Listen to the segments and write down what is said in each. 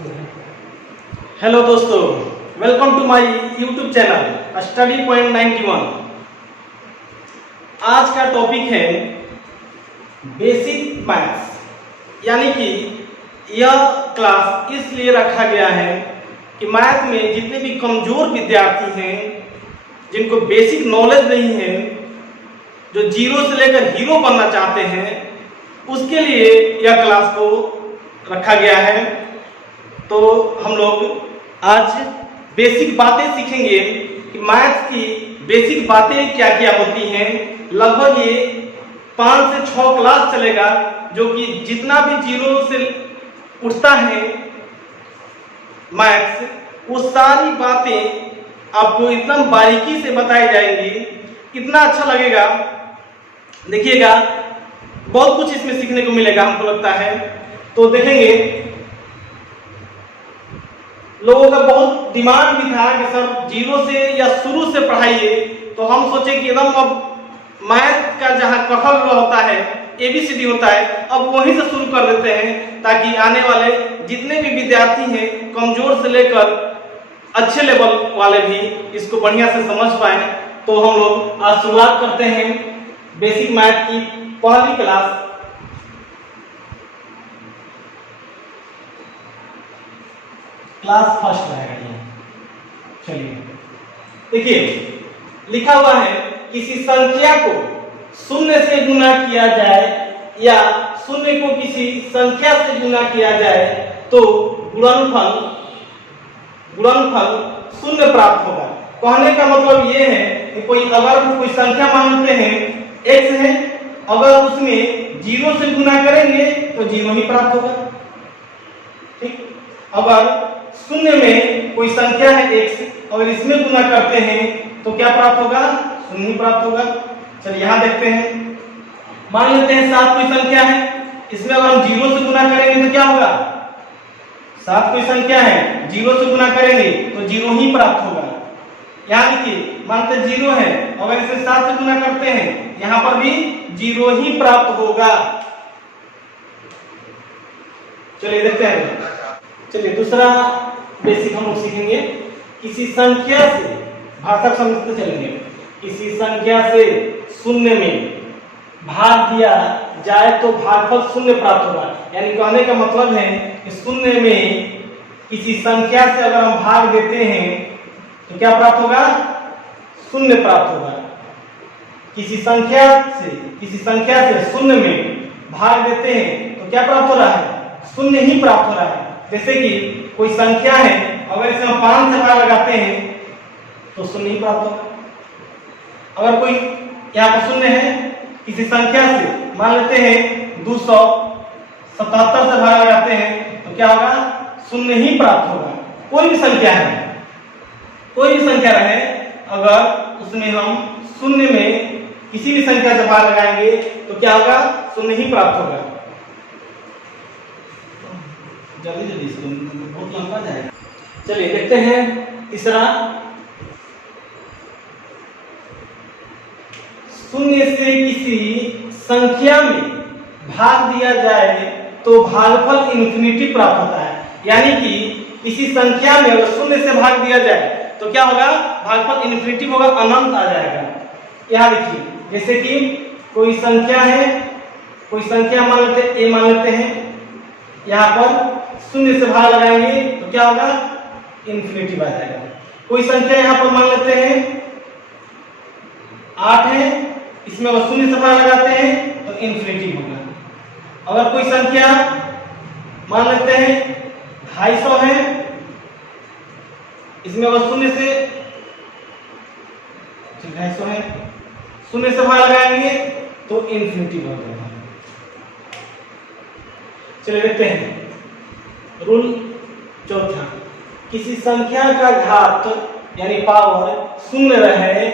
Hello दोस्तों, welcome to my YouTube channel study point 91। आज का टॉपिक है बेसिक मैथ्स, यानी कि यह क्लास इसलिए रखा गया है कि मैथ में जितने भी कमज़ोर विद्यार्थी हैं, जिनको बेसिक नॉलेज नहीं है, जो जीरो से लेकर हीरो बनना चाहते हैं, उसके लिए यह क्लास को रखा गया है। तो हम लोग आज बेसिक बातें सीखेंगे कि मैथ्स की बेसिक बातें क्या क्या होती हैं। लगभग ये 5 से 6 क्लास चलेगा, जो कि जितना भी जीरो से उठता है मैथ्स, वो सारी बातें आपको एकदम बारीकी से बताई जाएंगी। कितना अच्छा लगेगा, देखिएगा, बहुत कुछ इसमें सीखने को मिलेगा हमको लगता है। तो देखेंगे, लोगों का बहुत डिमांड भी था कि सर जीरो से या शुरू से पढ़ाइए। तो हम सोचे कि एकदम अब मैथ का जहाँ क ख ग होता है, ABCD होता है, अब वहीं से शुरू कर देते हैं, ताकि आने वाले जितने भी विद्यार्थी हैं, कमजोर से लेकर अच्छे लेवल वाले भी इसको बढ़िया से समझ पाए। तो हम लोग आज शुरुआत करते हैं बेसिक मैथ की पहली क्लास। क्लास फर्स्ट रहेगा ये। चलिए देखिए, लिखा हुआ है किसी संख्या को शून्य से गुना किया जाए या शून्य को किसी संख्या से गुना किया जाए तो गुणनफल शून्य प्राप्त होगा। कहने का मतलब ये है कि अगर कोई संख्या मान लेते हैं x है, अगर उसमें जीरो से गुना करेंगे तो जीरो ही प्राप्त होगा। ठीक, अगर शून्य में कोई संख्या है x, अगर इसमें गुना करते हैं तो क्या प्राप्त होगा? शून्य ही प्राप्त होगा। चलिए यहां देखते हैं, मान लेते हैं 7 कोई संख्या है, इसमें अगर हम जीरो से गुना करेंगे तो क्या होगा? 7 कोई संख्या है, जीरो से गुना करेंगे तो जीरो ही प्राप्त होगा। यहाँ देखिए, मानते जीरो है, अगर इसे 7 से गुना करते हैं, यहाँ पर भी जीरो ही प्राप्त होगा। चलिए देखते हैं। चलिए दूसरा बेसिक हम लोग सीखेंगे, किसी संख्या से भाषा समझते चलेंगे। किसी संख्या से शून्य में भाग दिया जाए तो भागफल शून्य प्राप्त होगा। यानी कहने का मतलब है कि शून्य में किसी संख्या से अगर हम भाग देते हैं तो क्या प्राप्त होगा? शून्य प्राप्त होगा। किसी संख्या से शून्य में भाग देते हैं तो क्या प्राप्त हो रहा है? शून्य ही प्राप्त हो रहा है। जैसे कि कोई संख्या है, अगर इसे हम 5 से भाग लगाते हैं तो शून्य ही प्राप्त होगा। अगर कोई यहाँ पर शून्य है, किसी संख्या से मान लेते हैं 277 से भाग लगाते हैं तो क्या होगा? शून्य ही प्राप्त होगा। कोई भी संख्या रहे, अगर उसमें हम शून्य में किसी भी संख्या से भाग लगाएंगे तो क्या होगा? शून्य ही प्राप्त होगा। जल्दी इसको, बहुत लंबा जाएगा। चलिए देखते हैं तीसरा, शून्य से किसी संख्या में भाग दिया जाए तो भागफल इन्फिनिटी प्राप्त होता है। यानी कि किसी संख्या में अगर शून्य से भाग दिया जाए तो क्या होगा? भागफल इन्फिनिटी होगा, अनंत आ जाएगा। यहाँ देखिए, जैसे कि कोई संख्या है, कोई संख्या मान लेते हैं, यहाँ पर शून्य से भाग लगाएंगे तो क्या होगा? इन्फिनिटी आ जाएगा। कोई संख्या यहाँ पर मान लेते हैं 8 है, इसमें अगर शून्य से भाग लगाते हैं तो इन्फिनिटी होगा। अगर कोई संख्या मान लेते हैं 250 है, इसमें अगर शून्य से 250 है, शून्य से भाग लगाएंगे तो इन्फिनिटी हो जाएगा। चलिए देखते हैं रूल चौथा, किसी संख्या का घात यानी पावर शून्य रहे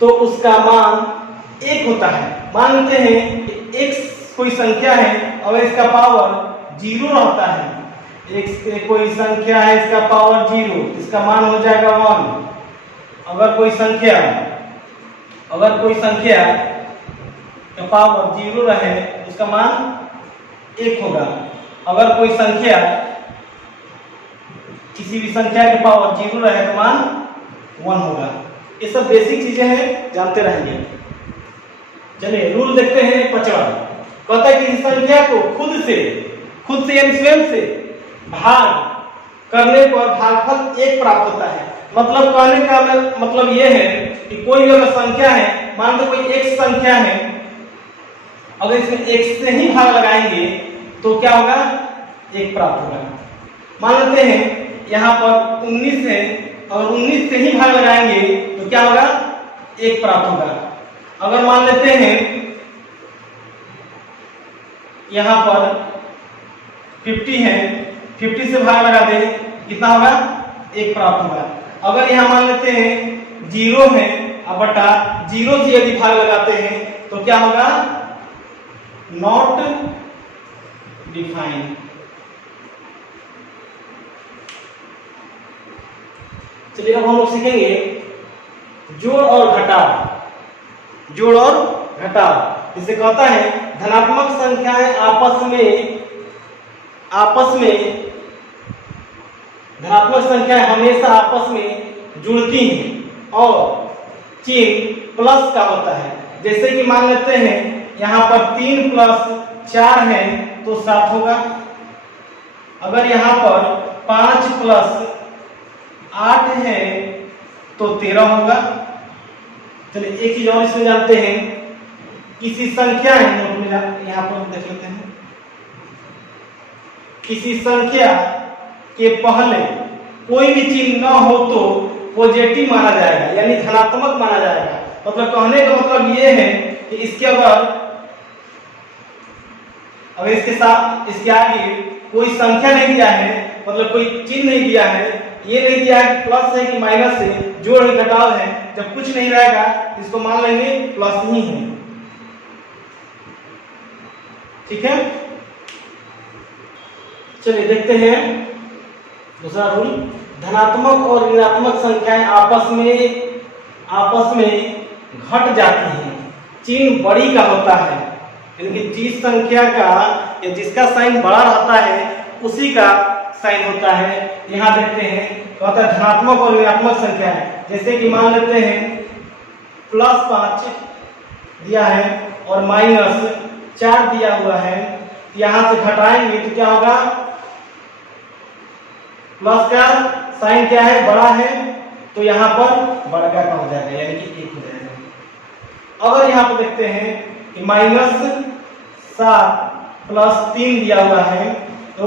तो उसका मान 1 होता है। मान लेते हैं कि x कोई संख्या है, अगर इसका पावर 0 रहता है, x कोई संख्या है, इसका पावर 0, इसका मान हो जाएगा 1। अगर कोई संख्या का पावर 0 रहे, उसका मान 1 होगा। अगर कोई संख्या किसी भी संख्या के पावर 0 रहे तो मान 1 होगा। ये सब बेसिक चीजें हैं, जानते रहेंगे। चलिए रूल देखते हैं 5वां। कहता है कि इस संख्या को खुद से यानी स्वयं से भाग करने पर भागफल 1 प्राप्त होता है। मतलब कहने का मतलब ये है कि कोई भी अगर संख्या है, मान लो कोई x संख्या है, अगर इसमें x से ही भाग लगाएंगे तो क्या होगा, 1 प्राप्त होगा। मान लेते हैं यहाँ पर 19 है, और 19 से ही भाग लगाएंगे तो क्या होगा, 1 प्राप्त होगा। अगर मान लेते हैं यहाँ पर 50 है, 50 से भाग लगा दे कितना होगा, 1 प्राप्त होगा। अगर यहाँ मान लेते हैं 0 है, अब बटा 0 से यदि भाग लगाते हैं तो क्या होगा, नॉट डिफाइंड। चलिए अब हम लोग सीखेंगे जोड़ और घटाव। जोड़ और घटाव जिसे कहता है धनात्मक संख्याएं धनात्मक संख्याएं हमेशा आपस में जुड़ती हैं और चिन्ह प्लस का होता है। जैसे कि मान लेते हैं यहाँ पर 3 + 4 है तो 7 होगा। अगर यहाँ पर 5 + 8 है तो 13 होगा। चलिए एक चीज और इसमें जानते हैं, किसी संख्या है, नोट में यहाँ पर देख लेते हैं, किसी संख्या के पहले कोई भी चिन्ह न हो तो पॉजिटिव माना जाएगा, यानी धनात्मक माना जाएगा। मतलब कहने का मतलब ये है कि इसके अगर इसके साथ इसके आगे कोई संख्या नहीं दिया है, मतलब कोई चिन्ह नहीं दिया है, ये नहीं दिया है प्लस है कि माइनस है, जोड़ है घटाव है, जब कुछ नहीं रहेगा इसको मान लेंगे प्लस ही है। ठीक है, चलिए देखते हैं दूसरा रूल। धनात्मक और ऋणात्मक संख्याएं आपस में घट जाती हैं, चिन्ह बड़ी का होता है, यानी कि जिस संख्या का या जिसका साइन बड़ा रहता है उसी का साइन होता है। यहाँ देखते हैं कहता है धनात्मक और ऋणात्मक संख्या है, जैसे कि मान लेते हैं +5 दिया है और -4 दिया हुआ है, यहाँ से घटाएंगे तो क्या होगा, प्लस का साइन क्या है, बड़ा है, तो यहाँ पर बड़का का हो जाएगा, यानी कि 1 हो जाएगा। अगर यहाँ पर देखते हैं कि -7 + 3 दिया हुआ है तो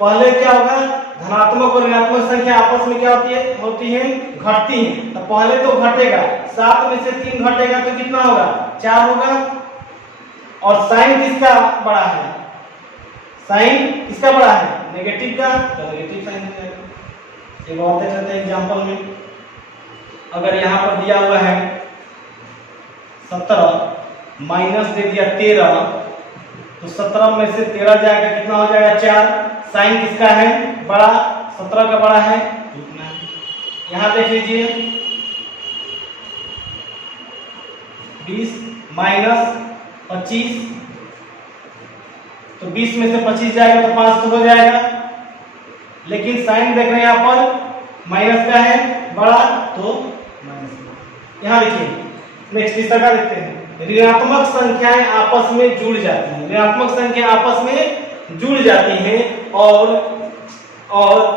पहले क्या होगा, धनात्मक और ऋणात्मक संख्या आपस में क्या होती है घटती है। तो पहले तो घटेगा, 7 में से 3 घटेगा तो कितना होगा, 4 होगा। और साइन किसका बड़ा है, साइन किसका बड़ा है, नेगेटिव का, तो नेगेटिव साइन हो जाएगा। एक और देख लेते हैं एग्जांपल में। अगर यहाँ पर दिया हुआ है 17 माइनस दे दिया 13, तो 17 में से 13 जाएगा, कितना हो जाएगा, 4। साइन किसका है, बड़ा, 17 का बड़ा है, इतना। यहाँ देख लीजिए 20 - 25, तो 20 में से 25 जाएगा तो 5 तो हो जाएगा, लेकिन साइन देख रहे हैं यहाँ पर माइनस का है, बड़ा, तो माइनस। यहाँ देखिए नेक्स्ट तीसरा का देखते हैं, ऋणात्मक संख्याएं आपस में जुड़ जाती हैं। ऋणात्मक संख्या आपस में जुड़ जाती हैं और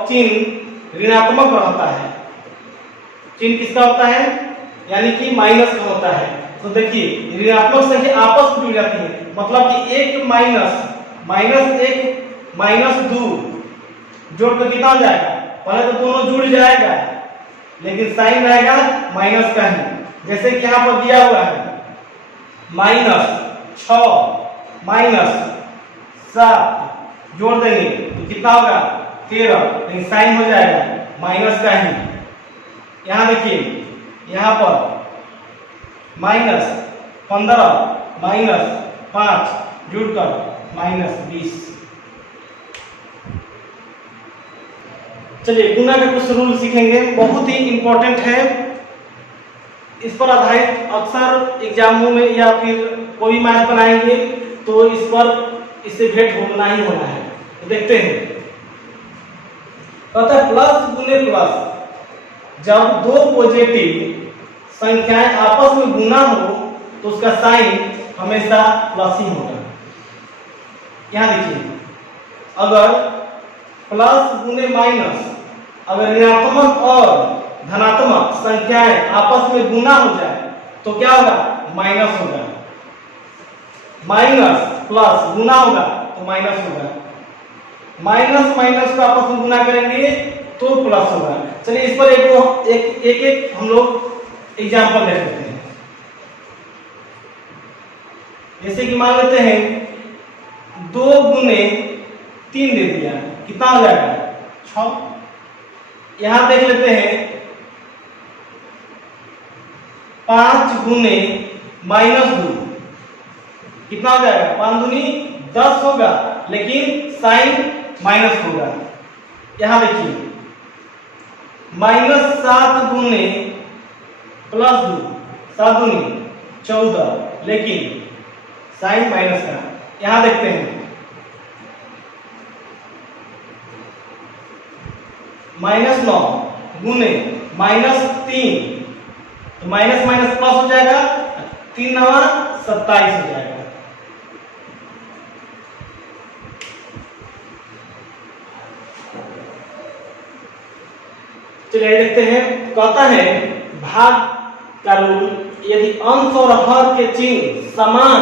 चिन्ह ऋणात्मक रहता है। चिन्ह किसका होता है, यानी कि माइनस का होता है। तो देखिए ऋणात्मक संख्या आपस में जुड़ जाती है, मतलब कि 1 -1 -2 जोड़ कर कितना हो जाएगा, पहले तो दोनों जुड़ जाएगा लेकिन साइन रहेगा माइनस का ही। जैसे कि यहाँ पर दिया हुआ है -6 -7 जोड़ देंगे तो कितना होगा, 13, लेकिन साइन हो जाएगा माइनस का ही। यहाँ देखिए यहाँ पर -15 -5 जुड़कर -20। चलिए गुणा के कुछ रूल सीखेंगे, बहुत ही इंपॉर्टेंट है। इस पर आधारित अक्सर एग्जामों में या फिर कोई मैथ बनाएंगे तो इससे भेंट होना ही होना है। तो देखते हैं कहता है प्लस गुने प्लस, जब दो पॉजिटिव संख्याएं आपस में गुना हो तो उसका साइन हमेशा प्लस ही होगा। यहां देखिए, अगर प्लस गुने माइनस, अगर ऋणात्मक और धनात्मक संख्याएं आपस में गुना हो जाए तो क्या होगा? माइनस होगा। माइनस प्लस गुना होगा तो माइनस होगा, माइनस माइनस को आपस में गुना करेंगे तो प्लस होगा। चलिए इस पर एक हम लोग एग्जांपल देख लेते हैं। जैसे कि मान लेते हैं 2 गुने 3 दे दिया, कितना हो जाएगा? 6। यहां देख लेते हैं 5 गुने -2, कितना हो जाएगा? 5 दूनी 10 होगा, लेकिन साइन माइनस होगा। यहां देखिए -7 गुने +2, 7 दूनी 14, लेकिन साइन माइनस का। यहां देखते हैं -9 गुने -3, तो माइनस माइनस प्लस हो जाएगा, 3 9 27 हो जाएगा। चलिए देखते हैं, कहता है भाग का रूल, यदि अंश और हर के चिन्ह समान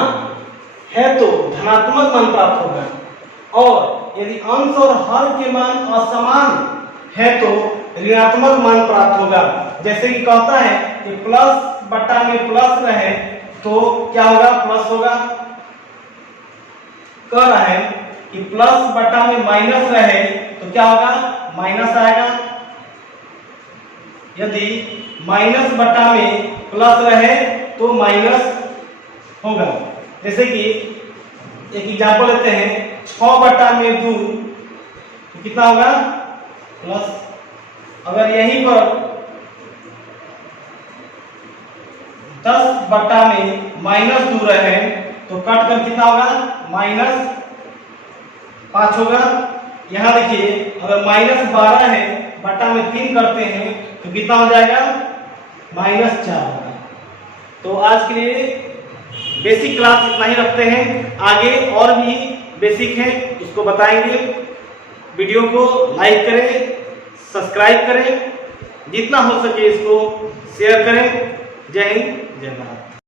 है तो धनात्मक मान प्राप्त होगा, और यदि अंश और हर के मान असमान है तो ऋणात्मक मान प्राप्त होगा। जैसे कि कहता है कि प्लस बटा में प्लस रहे तो क्या होगा? प्लस होगा। कह रहा है कि प्लस बटा में माइनस रहे तो क्या होगा? माइनस आएगा। यदि माइनस बटा में प्लस रहे तो माइनस होगा। जैसे कि एक एग्जांपल लेते हैं, 6 बटा में 2 तो कितना होगा? प्लस। अगर यहीं पर 10 बटा में -2 रहे तो कट कर कितना होगा? -5 होगा। यहां देखिए, अगर -12 है बटा में 3 करते हैं तो कितना हो जाएगा? -4 होगा। तो आज के लिए बेसिक क्लास इतना ही रखते हैं, आगे और भी बेसिक है उसको बताएंगे। वीडियो को लाइक करें, सब्सक्राइब करें, जितना हो सके इसको शेयर करें। जय हिंद, जय भारत।